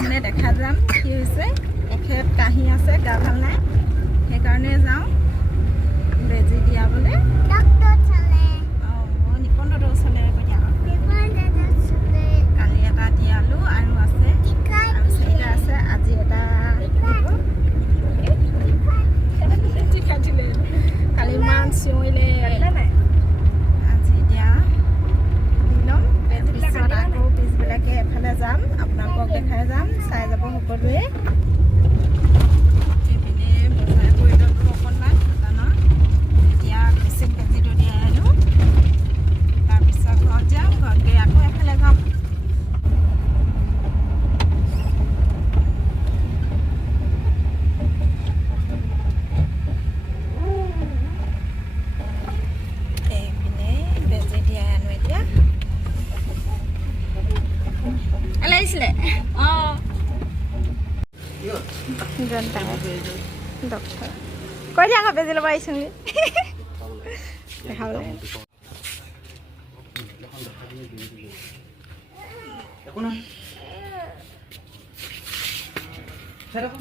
মানে দেখা যাম কি হৈছে এখেত কাহি আছে গা ভাল নাই সেইকাৰণে যাওঁ বেজি দিয়াবলৈ নিপন্দৰ ওচৰলৈ কালি এটা দিয়ালোঁ আৰু আছে আৰু চাৰিটা আছে আজি এটা কালি ইমান চিঞৰিলে আজি এতিয়া দি ল'ম পিছত আকৌ পিছবিলাকে এফালে যাম আপোনালোকক দেখাই যাম চাই যাব সকলোৱে এইপিনে বজাৰ কৰি ল'লোঁ অকণমান দোকানত এতিয়া ভেকচিন বেজিটো দিয়াই আহিলোঁ তাৰপিছত ঘৰত যাম ঘৰত গৈ আকৌ এফালে যাম ডক্টৰ কৈ দিয়া আকৌ বেজি ল'ব আহিছোঁ দেখাবলৈ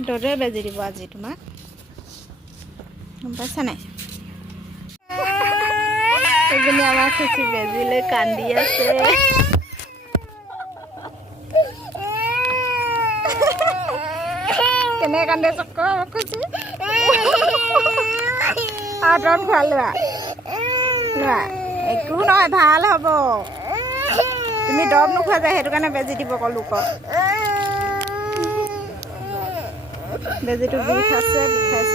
ডৰে বেজি দিব আজি তোমাক গম পাইছা নাই এইজনী আমাৰ খুচি বেজিলৈ কান্দি আছে কেনে কান্দে চক্কৰ খুচি দৰৱ খোৱা লোৱা লোৱা একো নহয় ভাল হ'ব তুমি দৰৱ নোখোৱা যায় সেইটো কাৰণে বেজি দিব ক'লোক বেজিটো বিষাইছে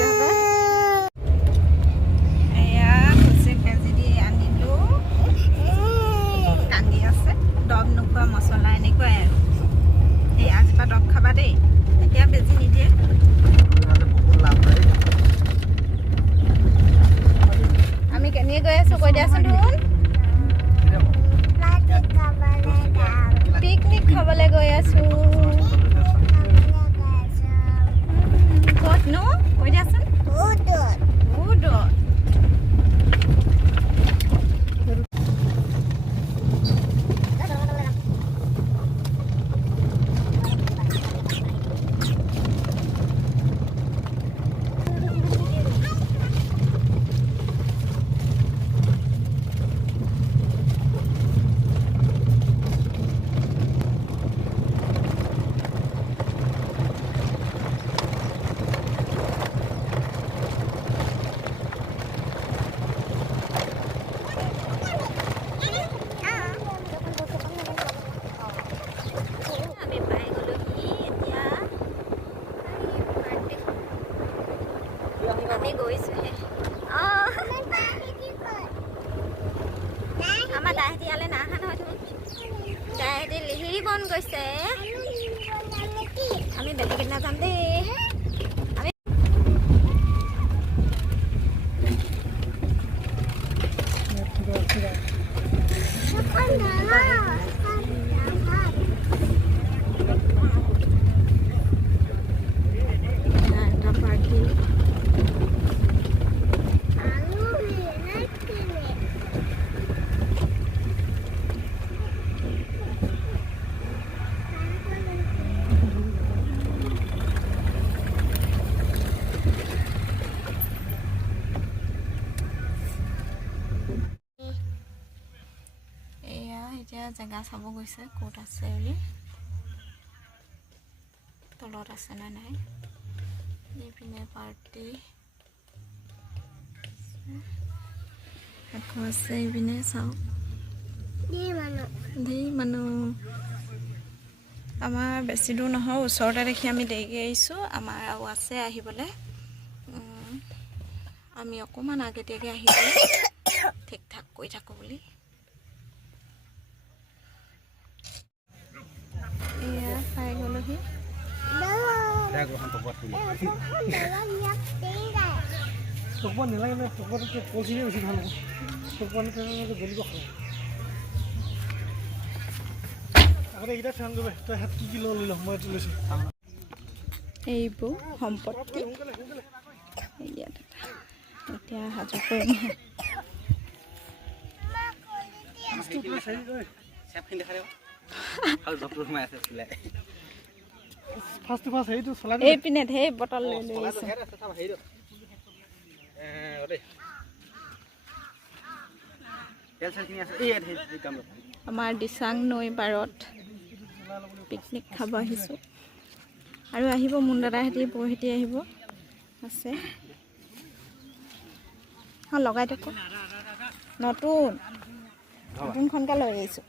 হ'ব এয়া খুচিক বেজি দি আনিলোঁ কান্দি আছে দৰৱ নোখোৱা মছলা এনেকুৱাই আৰু এই আজিৰ পৰা দৰৱ খাবা দেই এতিয়া বেজি নিদিয়ে আমি কেনেকৈ গৈ আছোঁ কৈ দিয়াচোন ধুন পিকনিক খাবলৈ গৈ আছোঁ ক'তনো কৈ দিয়াচোন আমি গৈছোঁহে আমাৰ দাহেঁতি ইয়ালৈ নাহা নহয় তুমি দাহেঁতি লিহিৰি বন গৈছে আমি বেলেগ এদিনা যাম দেই এতিয়া জেগা চাব গৈছে ক'ত আছে বুলি তলত আছে নে নাই এইপিনে পাৰ্টি আকৌ আছে এইপিনে চাওক ধেৰ মানুহ আমাৰ বেছি দূৰ নহয় ওচৰতে দেখি আমি দেৰিকৈ আহিছোঁ আমাৰ আৰু আছে আহিবলৈ আমি অকণমান আগতীয়াকৈ আহিবলৈ ঠিক ঠাক কৰি থাকোঁ বুলি এয়া পাই গ'লোহি এইবোৰ সম্পত্তি এতিয়া সাজু কৰিম ফাৰ্ষ্ট ফাৰ্ষ্ট হেৰিটো চলাই এই পিনে ধেৰ বটল লৈ লৈ আছে আমাৰ দিচাং নৈ পাৰত পিকনিক খাব আহিছোঁ আৰু আহিব মুন দাদাহঁতি বৌহঁতি আহিব আছে লগাই থাকো নতুনখনকে লৈ আহিছোঁ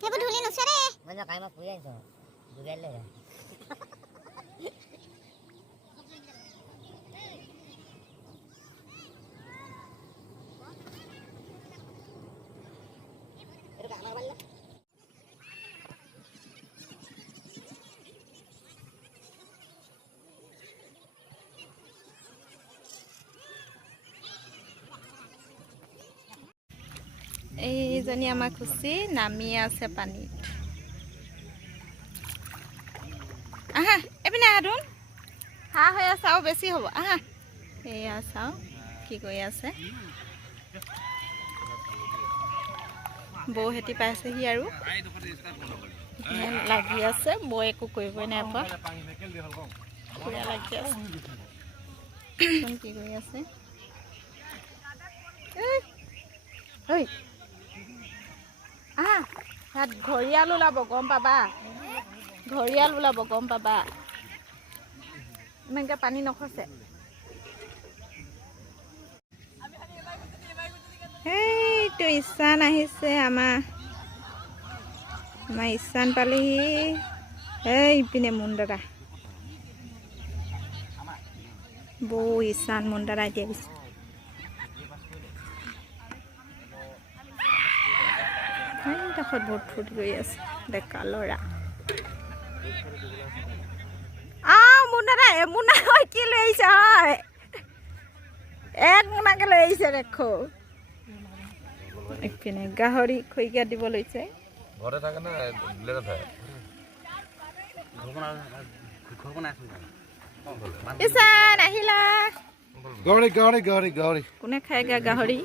সেইবোৰ ধূলি নুচে দে মই কাইমা ফুৰি আহিছো দুগাই লৈ এইজনী আমাৰ খুচি নামি আছে পানীত আহা এপিনে আহা ধোন হাঁহ হৈ আছে আৰু বেছি হ'ব আহা এয়া চাওঁ কি কৰি আছে বৌহেঁতি পাইছেহি আৰু লাগি আছে বৌ একো কৰিবই নাই পোৱা পুৰা লাগি আছে কি কৰি আছে তাত ঘৰিয়াল ওলাব গম পাবা ঘৰিয়াল ওলাব গম পাবা ইমানকে পানী নখচে এইটো ইছান আহিছে আমাৰ ইছান পালেহি এইপিনে মুন দাদা বৌ ইছান মুন দাদা এতিয়া গৈছে এইডোখৰত বহুত ফূৰ্তি কৰি আছে ডেকা ল'ৰা মোনা দা মোনা কি লৈ আহিছে হয় এক মোনাকে লৈ আহিছে দেখো এইপিনে গাহৰি খৰিকা দিব লৈছে ঘৰতে থাকে না দিলে থাকে ইছান আহিলা গাহৰি গাহৰি গাহৰি গাহৰি কোনে খায়গা গাহৰি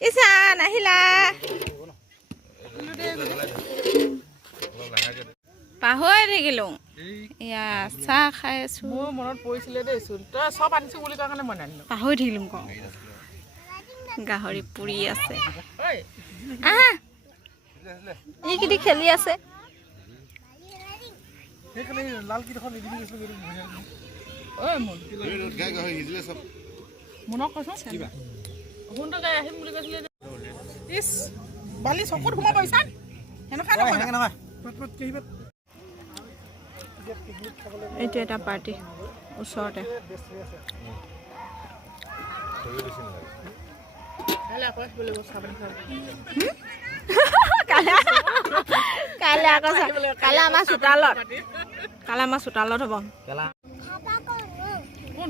ইছান আহিলা পাহৰি থাকিলো এয়া চাহ খাই আছো মোৰ মনত পৰিছিলে দেই চোন তই চব আনিছো বুলি কোৱা কাৰণে মই নানিলো পাহৰি থাকিলো ক গাহৰি পুৰি আছে এইকেইটি খেলি আছে লাল কিডোখৰ নিদিবি মনক কৈছো কোনটো গাই আহিম বুলি কৈছিলে ইছ বালি চকুত সোমাব ইছান সেনেকুৱা নহয় এইটো এটা পাৰ্টি ওচৰতে কাইলৈ আমাৰ চোতালত হ'ব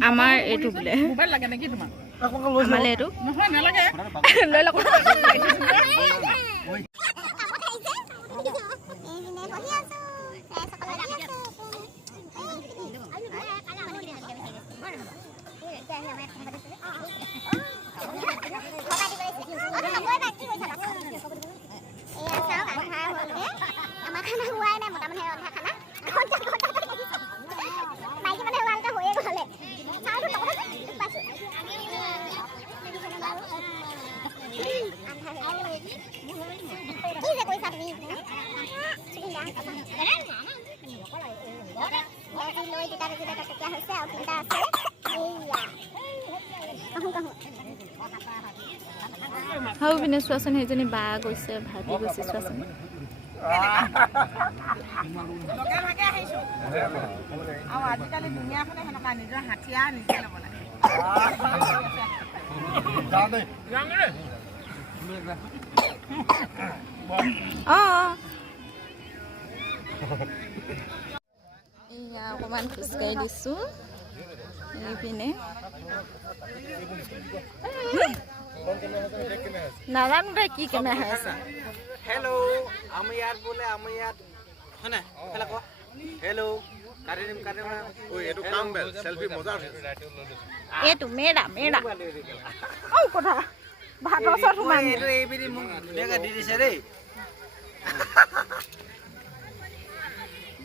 আমাৰ এইটো বোলে মোবাইল লাগে নেকি তোমাক আমাৰ এইটো নহয় নালাগে লৈ লওক হাও পিনে চোৱাচোন সেইজনী বা গৈছে ভাবি গৈছে চোৱাচোন আজিকালি দুনিয়াখনে সেনেকুৱা নিজৰ হাথিয়াৰ নিজে ল'ব লাগে অকমান খোজকাঢ়ি দিছো এইপিনে নাজানো দে কি কেনে হৈ আছে হেল্ল' আমি ইয়াত বোলে আমি ইয়াত হয় নাই হেল্ল' কাটি ঐ এইটো কাম বেল সেলফি মজা এইটো মেৰা কথা ভাতৰ ওচৰত সোমাই এইটো এইবিধি মোক ধুনীয়াকৈ দি দিছে দেই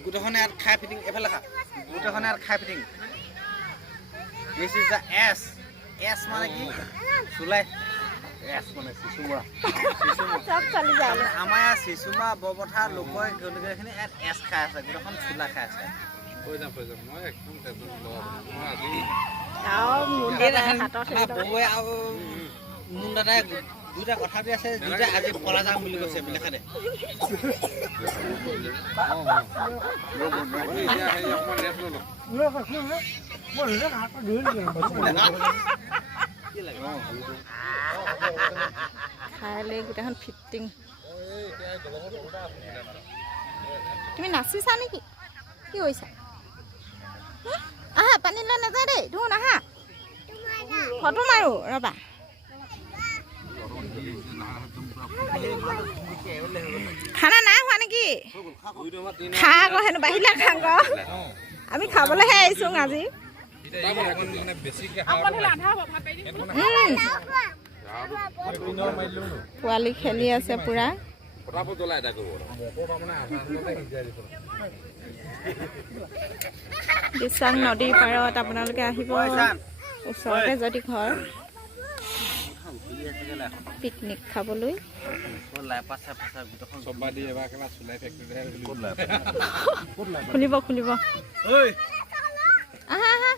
গোটেইখনে ইয়াত খাই ফিটিং এফালে খা গোটেইখনে ইয়াত খাই fitting this is the S মানে কি চুলাই এছ মানে চিচুমা চব চলি যায় আমাৰ ইয়াত চিচুমা বৰপথাৰ লোকৰ গোটেইখিনি ইয়াত এছ খাই আছে গোটেইখন চুলা খাই আছে কৈ যাম মই একদম টেনশ্যন নলওঁ মই আজি বৌৱে আৰু মুন দাদাই দুটা কথা দি আছে দুটা আজি পলা যাম বুলি কৈছে লেখা দে খাই লৈ গোটেইখন ফিটিং তুমি নাচিছা নেকি কি কৰিছা আহা পানী লৈ নাযায় দেই ধুন আহা ফটো মাৰো ৰবা খানা নাই খোৱা নেকি খা আকৌ হেনো বাহিলা খাং আমি খাবলৈহে আহিছো আজি পোৱালি খেলি আছে পুৰা দিচাং নদীৰ পাৰত আপোনালোকে আহিব ওচৰতে যদি ঘৰ পিকনিক খাবলৈ খুলিব আহা আহা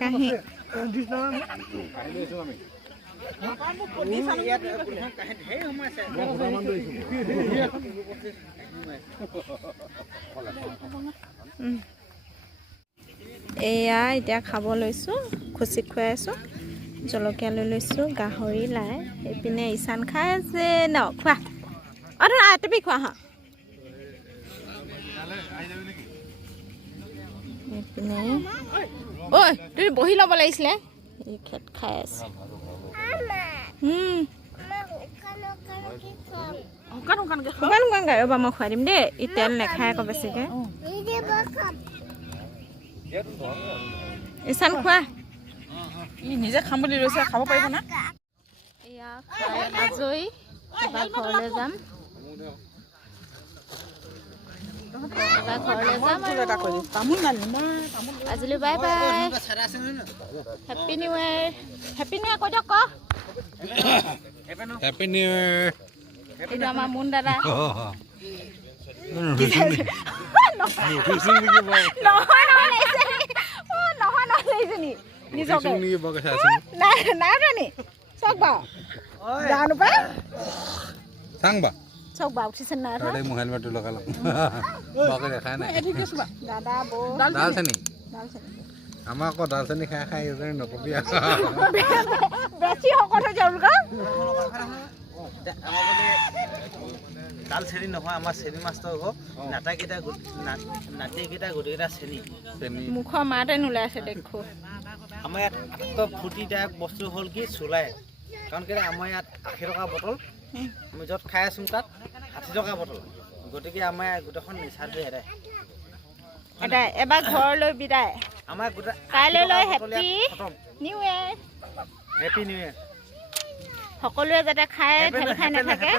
কাহি এয়া এতিয়া খাব লৈছোঁ খুচি খুৱাই আছোঁ জলকীয়া লৈ লৈছোঁ গাহৰি লাই এইপিনে ইচান খাই আছে ন খোৱা তুমি খোৱা হা এইপিনে ঐ তুমি বহি ল'ব লাগিছিলে এই খেত খাই আছে শুকান গাই ৰ'বা মই খুৱাই দিম দেই ই তেল নাখায় আকৌ বেছিকৈ ইচান খোৱা ই নিজে খাম বুলি লৈছে খাব পাৰিব না এয়া খাই আজৰি এবাৰ ঘৰলৈ যাম আজিলৈ bye bye happy new year কৈ দিয়ক ক হেপী নিউ ইয়েৰ এইটো আমাৰ মুন দাদা উঠিছে নাই হেলমেটটো লগালাম দেখাই নাই দাদা বৌ দালচেনি আমাৰ আকৌ দালচেনি খাই এজনী নকবি বেছি শকত হৈ যাব দাল চেনি নহয় আমাৰ চেনি মাছটো হ'ব নাতিকেইটা গোটেইকেইটা চেনি মুখৰ মাতে নোলাইছে দেখো আমাৰ ইয়াত আটাইতকৈ ফূৰ্তিদায়ক বস্তু হ'ল কি চুলাই কাৰণ কেলৈ আমাৰ ইয়াত 80 টকা বটল আমি য'ত খাই আছোঁ তাত 60 টকা বটল গতিকে আমাৰ গোটেইখন নিচাটো এদাই এবাৰ ঘৰলৈ বিদায় আমাৰ গোটেই কাইলৈ লৈ হেপী নিউ ইয়েৰ সকলোৱে যাতে খাই ঠেল খাই নাথাকে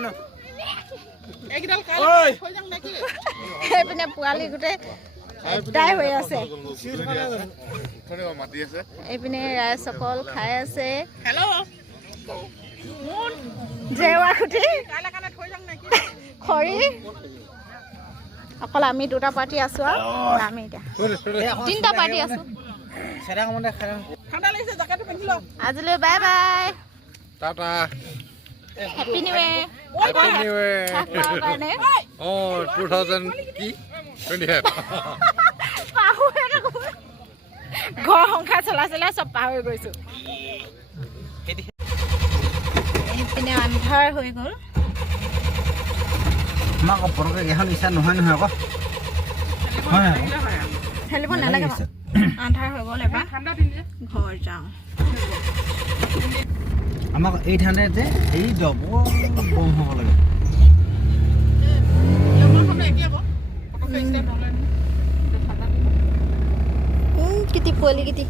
সেইপিনে পোৱালি গোটেই এদাই হৈ আছে এইপিনে ৰাইজ অকল খাই আছে জেৱা খুটি খৰি অকল আমি দুটা পাৰ্টি আছো আৰু আমি এতিয়া 3টা পাৰ্টি আছো আজিলৈ bye bye Tata happy new year happy new year 2025 ঘৰ সংসাৰ চলাই চব পাহৰি গৈছো এইপিনে আন্ধাৰ হৈ গ'ল আমাক পৰকে এখন ইচ্ছা নহয় আকৌ ঠেলিব নালাগে আন্ধাৰ হৈ গ'ল এবাৰ ঘৰ যাওঁ আমাক 800 যে এই ডবল বম হ'ব লাগে কিতি পোৱালি কিতি